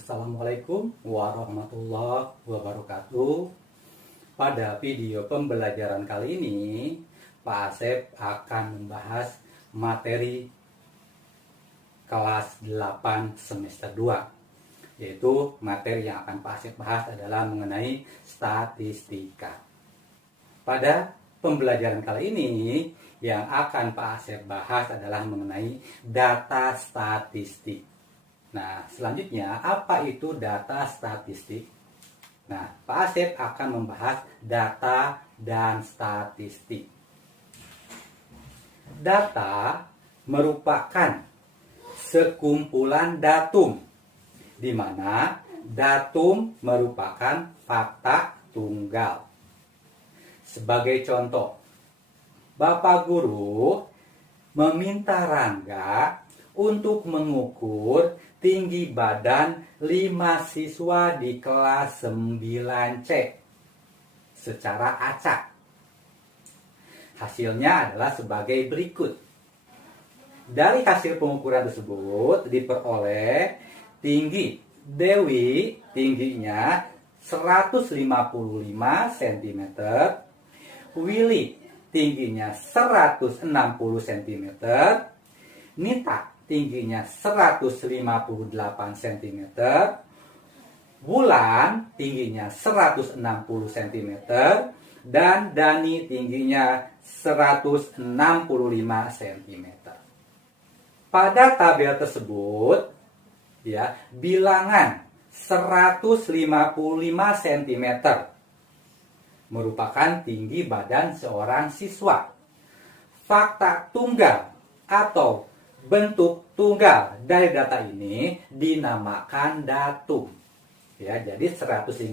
Assalamualaikum warahmatullahi wabarakatuh. Pada video pembelajaran kali ini, Pak Asep akan membahas materi kelas 8 semester 2, yaitu materi yang akan Pak Asep bahas adalah mengenai statistika. Pada pembelajaran kali ini, yang akan Pak Asep bahas adalah mengenai data statistik. Nah, selanjutnya, apa itu data statistik? Nah, Pak Asep akan membahas data dan statistik. Data merupakan sekumpulan datum, di mana datum merupakan fakta tunggal. Sebagai contoh, Bapak Guru meminta Rangga untuk mengukur tinggi badan 5 siswa di kelas 9C secara acak. Hasilnya adalah sebagai berikut. Dari hasil pengukuran tersebut diperoleh tinggi Dewi tingginya 155 cm, Willy tingginya 160 cm, Nita tingginya 158 cm, Bulan tingginya 160 cm, dan Dani tingginya 165 cm. Pada tabel tersebut, bilangan 155 cm merupakan tinggi badan seorang siswa. Fakta tunggal atau bentuk tunggal dari data ini dinamakan datum. Jadi 155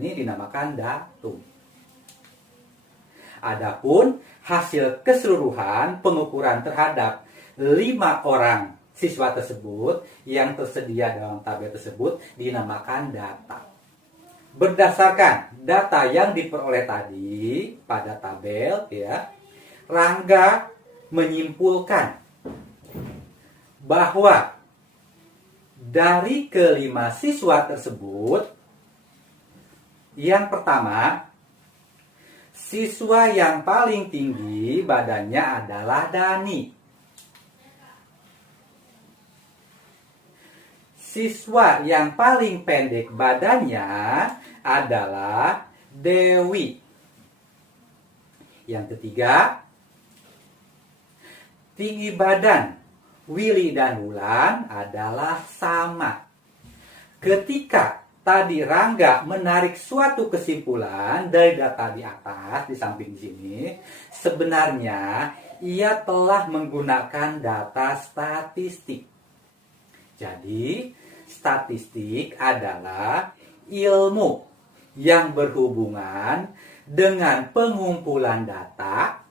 ini dinamakan datum. Adapun hasil keseluruhan pengukuran terhadap 5 orang siswa tersebut yang tersedia dalam tabel tersebut dinamakan data. Berdasarkan data yang diperoleh tadi pada tabel, Rangga menyimpulkan bahwa dari kelima siswa tersebut, yang pertama, siswa yang paling tinggi badannya adalah Dani. Siswa yang paling pendek badannya adalah Dewi. Yang ketiga, tinggi badan Willy dan Wulan adalah sama. Ketika tadi Rangga menarik suatu kesimpulan dari data di atas, di samping sini, sebenarnya ia telah menggunakan data statistik. Jadi, statistik adalah ilmu yang berhubungan dengan pengumpulan data,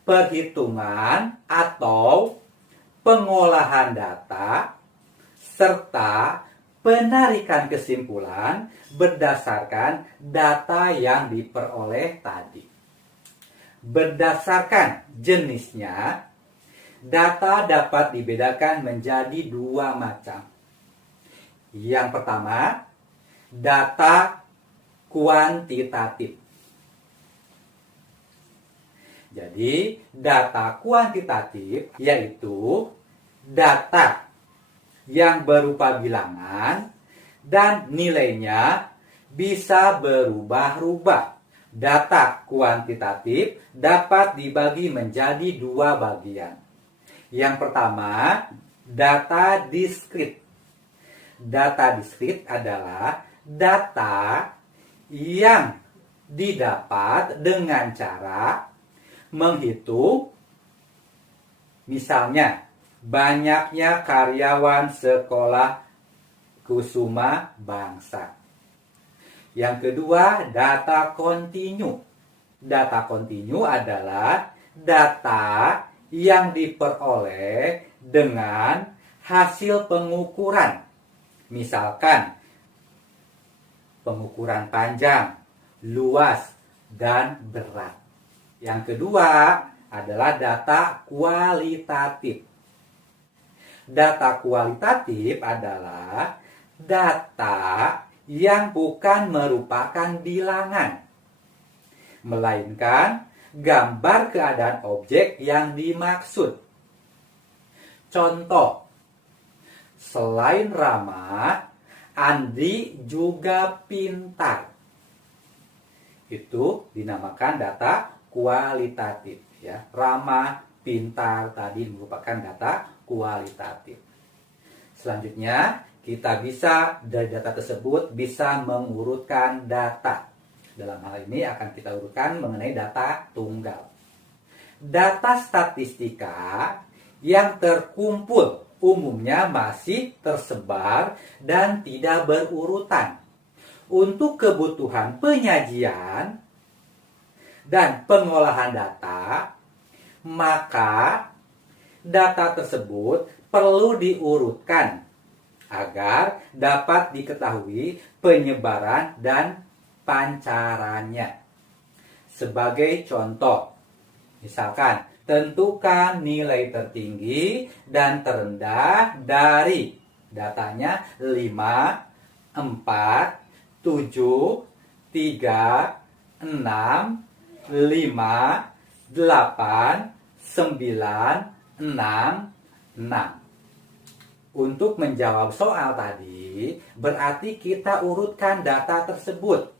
perhitungan atau pengolahan data, serta penarikan kesimpulan berdasarkan data yang diperoleh tadi. Berdasarkan jenisnya, data dapat dibedakan menjadi 2 macam. Yang pertama, data kuantitatif. Jadi, data kuantitatif yaitu data yang berupa bilangan dan nilainya bisa berubah-ubah. Data kuantitatif dapat dibagi menjadi 2 bagian. Yang pertama, data diskrit. Data diskrit adalah data yang didapat dengan cara menghitung, misalnya, banyaknya karyawan sekolah Kusuma Bangsa. Yang kedua, data kontinu. Data kontinu adalah data yang diperoleh dengan hasil pengukuran. Misalkan, pengukuran panjang, luas, dan berat. Yang kedua adalah data kualitatif. Data kualitatif adalah data yang bukan merupakan bilangan, melainkan gambar keadaan objek yang dimaksud. Contoh, selain ramah, Andi juga pintar. Itu dinamakan data kualitatif, ya. Ramah, pintar tadi merupakan data kualitatif. Selanjutnya, kita bisa dari data tersebut bisa mengurutkan data. Dalam hal ini akan kita urutkan mengenai data tunggal. Data statistika yang terkumpul umumnya masih tersebar dan tidak berurutan. Untuk kebutuhan penyajian dan pengolahan data, maka data tersebut perlu diurutkan agar dapat diketahui penyebaran dan pancarannya. Sebagai contoh, misalkan tentukan nilai tertinggi dan terendah dari datanya 5, 4, 7, 3, 6, 5, 8, 9, 6, 6. Untuk menjawab soal tadi, berarti kita urutkan data tersebut.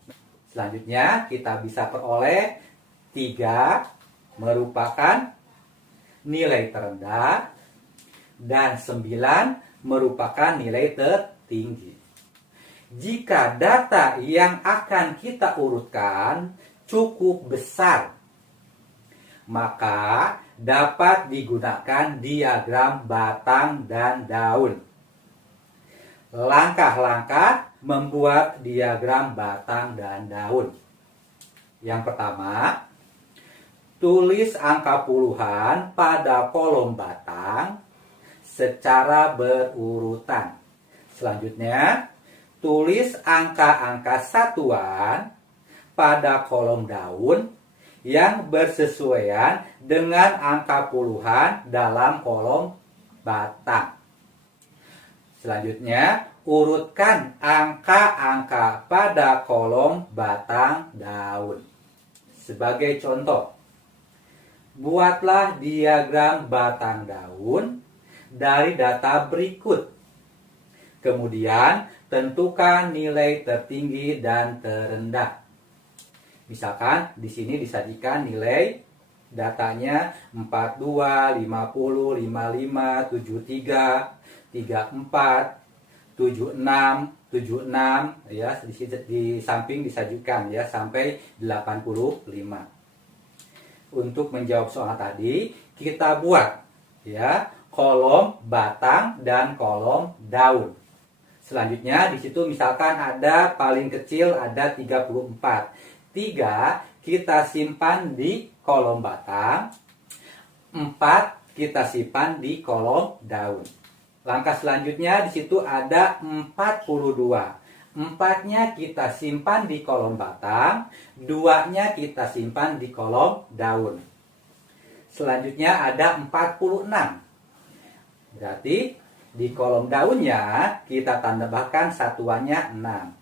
Selanjutnya, kita bisa peroleh 3 merupakan nilai terendah dan 9 merupakan nilai tertinggi. Jika data yang akan kita urutkan cukup besar, maka dapat digunakan diagram batang dan daun. Langkah-langkah membuat diagram batang dan daun. Yang pertama, tulis angka puluhan pada kolom batang secara berurutan. Selanjutnya, tulis angka-angka satuan pada kolom daun yang bersesuaian dengan angka puluhan dalam kolom batang. Selanjutnya, urutkan angka-angka pada kolom batang daun. Sebagai contoh, buatlah diagram batang daun dari data berikut. Kemudian, tentukan nilai tertinggi dan terendah. Misalkan di sini disajikan nilai datanya 42, 50, 55, 73, 34, 76, 76 ya, di samping disajikan ya sampai 85. Untuk menjawab soal tadi, kita buat ya kolom batang dan kolom daun. Selanjutnya di situ misalkan ada paling kecil ada 34. 3 kita simpan di kolom batang, 4 kita simpan di kolom daun. Langkah selanjutnya di situ ada 42. 4-nya kita simpan di kolom batang, 2-nya kita simpan di kolom daun. Selanjutnya ada 46. Berarti di kolom daunnya kita tambahkan satuannya 6.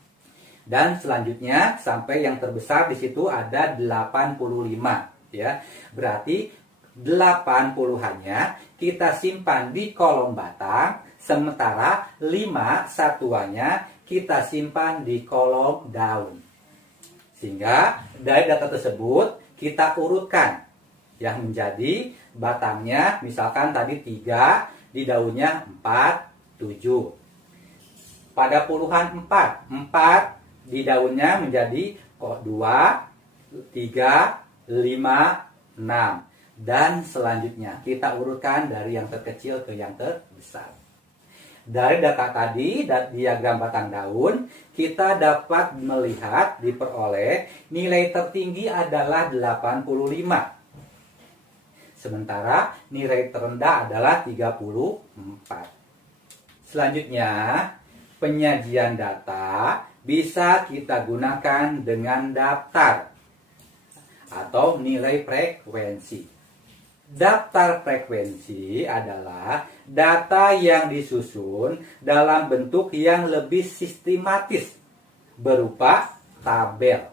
Dan selanjutnya sampai yang terbesar di situ ada 85 ya. Berarti 80-annya kita simpan di kolom batang, sementara 5 satuannya kita simpan di kolom daun. Sehingga dari data tersebut kita urutkan yang menjadi batangnya misalkan tadi 3, di daunnya 4, 7. Pada puluhan 4 di daunnya menjadi 2, 3, 5, 6. Dan selanjutnya kita urutkan dari yang terkecil ke yang terbesar. Dari data tadi, diagram batang daun, kita dapat melihat diperoleh nilai tertinggi adalah 85. Sementara nilai terendah adalah 34. Selanjutnya, penyajian data bisa kita gunakan dengan daftar atau nilai frekuensi. Daftar frekuensi adalah data yang disusun dalam bentuk yang lebih sistematis berupa tabel.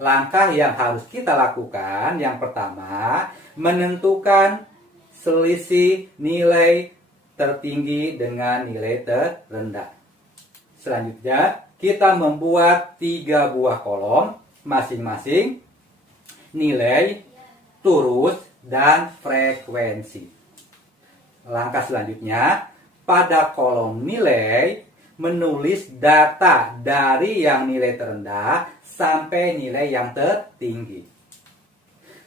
Langkah yang harus kita lakukan yang pertama, menentukan selisih nilai tertinggi dengan nilai terendah. Selanjutnya, kita membuat 3 buah kolom, masing-masing nilai, turus, dan frekuensi. Langkah selanjutnya, pada kolom nilai, menulis data dari yang nilai terendah sampai nilai yang tertinggi.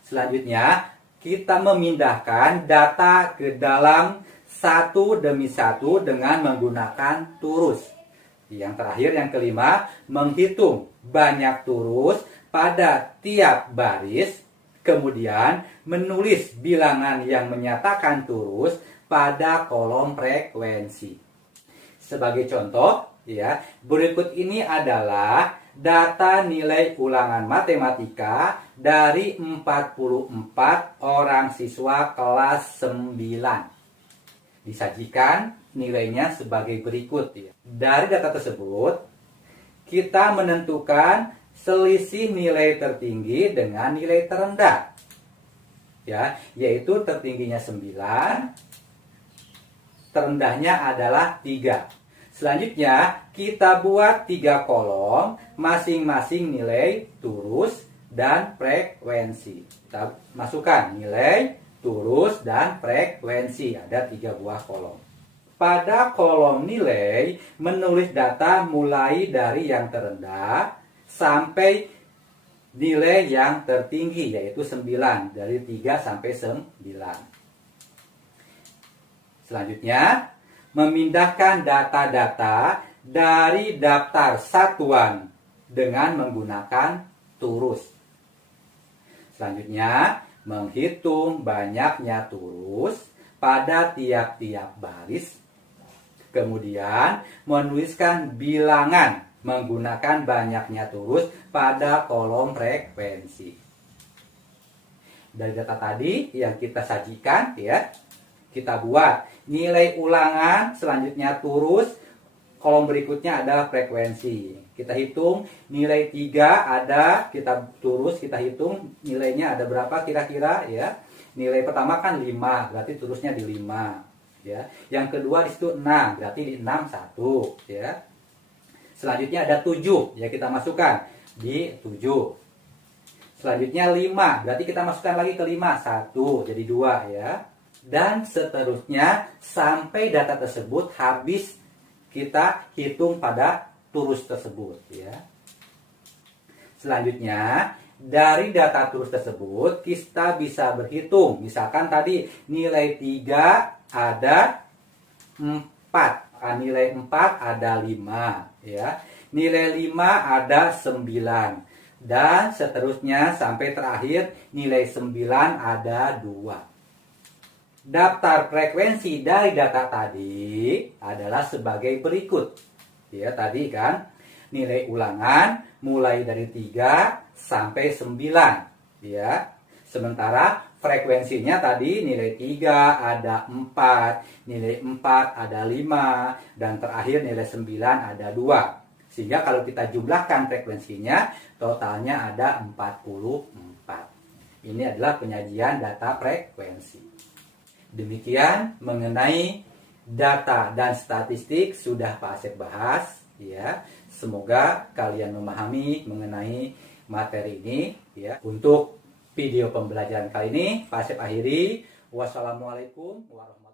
Selanjutnya, kita memindahkan data ke dalam satu demi satu dengan menggunakan turus. Yang terakhir, yang kelima, menghitung banyak turus pada tiap baris, kemudian menulis bilangan yang menyatakan turus pada kolom frekuensi. Sebagai contoh, ya, berikut ini adalah data nilai ulangan matematika dari 44 orang siswa kelas 9. Disajikan nilainya sebagai berikut, ya. Dari data tersebut, kita menentukan selisih nilai tertinggi dengan nilai terendah, ya, yaitu tertingginya 9, terendahnya adalah 3. Selanjutnya, kita buat 3 kolom, masing-masing nilai turus dan frekuensi. Kita masukkan nilai, turus, dan frekuensi. Ada 3 buah kolom. Pada kolom nilai, menulis data mulai dari yang terendah sampai nilai yang tertinggi, yaitu 9. Dari 3 sampai 9. Selanjutnya, memindahkan data-data dari daftar satuan dengan menggunakan turus. Selanjutnya, menghitung banyaknya turus pada tiap-tiap baris. Kemudian, menuliskan bilangan menggunakan banyaknya turus pada kolom frekuensi. Dari data tadi yang kita sajikan, ya, kita buat nilai ulangan, selanjutnya turus, kolom berikutnya ada frekuensi. Kita hitung nilai 3 ada, kita turus, kita hitung nilainya ada berapa kira-kira, ya. Nilai pertama kan 5, berarti turusnya di 5, ya. Yang kedua di situ 6, berarti di 6 1, ya. Selanjutnya ada 7, ya, kita masukkan di 7. Selanjutnya 5, berarti kita masukkan lagi ke 5, 1, jadi 2, ya. Dan seterusnya sampai data tersebut habis kita hitung pada turus tersebut, ya. Selanjutnya, dari data turus tersebut kita bisa berhitung. Misalkan tadi nilai 3 ada 4, nilai 4 ada 5, ya. Nilai 5 ada 9, dan seterusnya sampai terakhir nilai 9 ada 2. Daftar frekuensi dari data tadi adalah sebagai berikut. Ya, tadi kan nilai ulangan mulai dari 3 sampai 9, ya. Sementara frekuensinya tadi nilai 3 ada 4, nilai 4 ada 5, dan terakhir nilai 9 ada 2. Sehingga kalau kita jumlahkan frekuensinya, totalnya ada 44. Ini adalah penyajian data frekuensi. Demikian mengenai data dan statistik sudah Pak Asep bahas, ya. Semoga kalian memahami mengenai materi ini, ya. Untuk video pembelajaran kali ini Pak Asep akhiri. Wassalamualaikum warahmatullahi wabarakatuh.